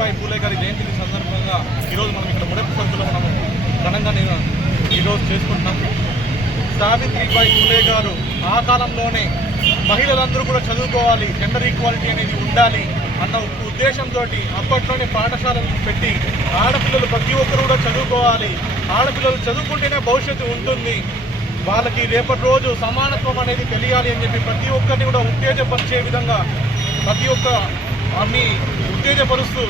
సావిత్రిబాయి పూలే గారి జయంతి సందర్భంగా ఈరోజు మనం ఇక్కడ ముడపు సంచులో మనం ఘనంగా ఈరోజు చేసుకుంటున్నాం. సావిత్రిబాయి పూలే గారు ఆ కాలంలోనే మహిళలందరూ కూడా చదువుకోవాలి, జెండర్ ఈక్వాలిటీ అనేది ఉండాలి అన్న ఉద్దేశంతో అప్పట్లోనే పాఠశాలలు పెట్టి ఆడపిల్లలు ప్రతి ఒక్కరు కూడా చదువుకోవాలి, ఆడపిల్లలు చదువుకుంటేనే భవిష్యత్తు ఉంటుంది, వాళ్ళకి రేపటి రోజు సమానత్వం అనేది తెలియాలి అని చెప్పి ప్రతి ఒక్కరిని కూడా ఉత్తేజపరిచే విధంగా ప్రతి ఒక్క అన్ని ఉత్తేజపరుస్తూ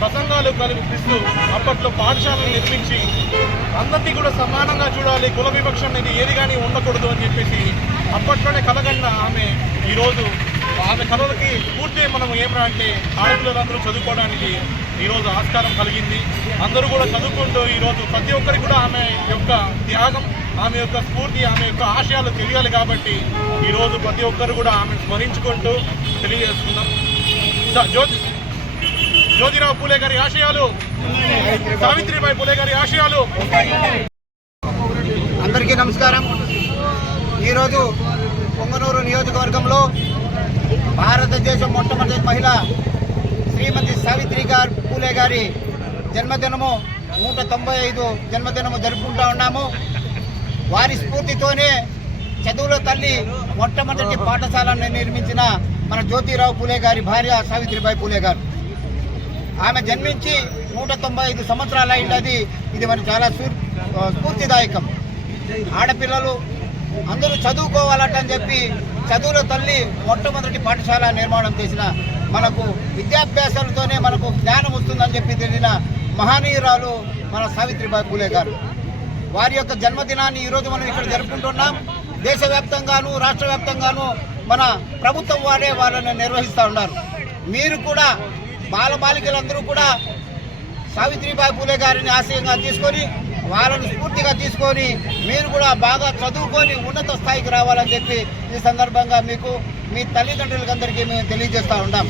ప్రసంగాలు కల్పిస్తూ అప్పట్లో పాఠశాలను నిర్మించి అందరినీ కూడా సమానంగా చూడాలి, కుల వివక్ష అనేది ఏది కానీ ఉండకూడదు అని చెప్పేసి అప్పట్లోనే కలగన్న ఆమె ఈరోజు ఆమె కళలకి పూర్తి మనం ఏమరా అంటే ఆడపిల్లలందరూ చదువుకోవడానికి ఈరోజు ఆస్కారం కలిగింది. అందరూ కూడా చదువుకుంటూ ఈరోజు ప్రతి ఒక్కరికి కూడా ఆమె యొక్క త్యాగం, ఆమె యొక్క స్ఫూర్తి, ఆమె యొక్క ఆశయాలు తెలియాలి కాబట్టి ఈరోజు ప్రతి ఒక్కరు కూడా ఆమె స్మరించుకుంటూ తెలియజేస్తున్నాం. జ్యోతిరావు పూలే గారి ఆశయాలు, సావిత్రిబాయి పూలే గారి ఆశయాలు. అందరికీ నమస్కారం. ఈరోజు పొంగనూరు నియోజకవర్గంలో భారతదేశం మొట్టమొదటి మహిళ శ్రీమతి సావిత్రిబాయి పూలే గారి జన్మదినము 195 జన్మదినము జరుపుకుంటూ ఉన్నాము. వారి స్ఫూర్తితోనే చదువుల తల్లి మొట్టమొదటి పాఠశాలను నిర్మించిన మన జ్యోతిరావు పూలే గారి భార్య సావిత్రిబాయి పూలే గారు. ఆమె జన్మించి 195 సంవత్సరాలు అయింది. ఇది మనకు చాలా స్ఫూర్తిదాయకం. ఆడపిల్లలు అందరూ చదువుకోవాలని చెప్పి చదువుల తల్లి మొట్టమొదటి పాఠశాల నిర్మాణం చేసిన మనకు విద్యాభ్యాసాలతోనే మనకు జ్ఞానం వస్తుందని చెప్పి తెలియన మహనీయురాలు మన సావిత్రిబాయి పూలే గారు. వారి యొక్క జన్మదినాన్ని ఈరోజు మనం ఇక్కడ జరుపుకుంటున్నాం. దేశవ్యాప్తంగాను రాష్ట్ర వ్యాప్తంగాను మన ప్రభుత్వం వారే వాళ్ళని నిర్వహిస్తూ ఉన్నారు. మీరు కూడా బాలబాలికలందరూ కూడా సావిత్రిబాయి పూలే గారిని ఆశయంగా తీసుకొని వాళ్ళని స్ఫూర్తిగా తీసుకొని మీరు కూడా బాగా చదువుకొని ఉన్నత స్థాయికి రావాలని చెప్పి ఈ సందర్భంగా మీకు మీ తల్లిదండ్రులకి అందరికీ మేము తెలియజేస్తూ ఉంటాం.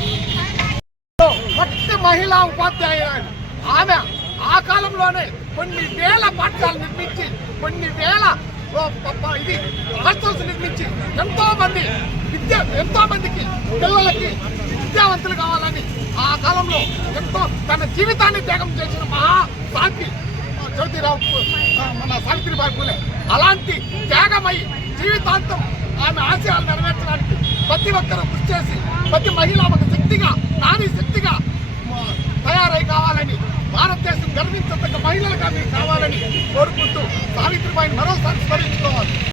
మొదటి మహిళా ఉపాధ్యాయురాలు ఆమె. ఆ కాలంలోనే కొన్ని వేల పాఠశాలలు నిర్మించి కొన్ని వేల హాస్టల్స్ నిర్మించి ఎంతో మందికి పిల్లలకి విద్యావంతులు కావాలని ఆ కాలంలో ఎంతో తన జీవితాన్ని త్యాగం చేసిన మహాశాంతి మన సావిత్రిబాయి పూలే. అలాంటి త్యాగమై జీవితాంతం ఆమె ఆశయాలు నెరవేర్చడానికి ప్రతి ఒక్కరూ కృషి చేసి ప్రతి మహిళ ఒక శక్తిగా నారీ శక్తిగా తయారై కావాలని, భారతదేశం గర్వించదగ్గ మహిళలుగా మీరు కావాలని కోరుకుంటూ సావిత్రిబాయిని మరోసారి స్మరించుకోవాలి.